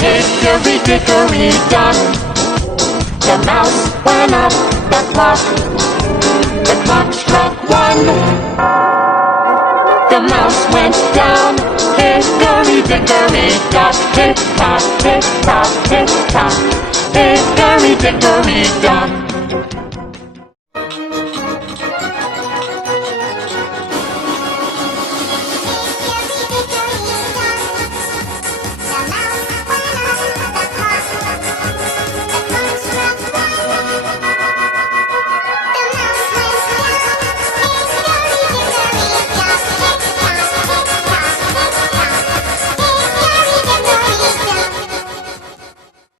Hickory, dickory, dock. The mouse went up the clock. The clock struck one. The mouse went down. Hickory, dickory, dock. Tick tock, tick tock, tick tock. Hickory, dickory, dock.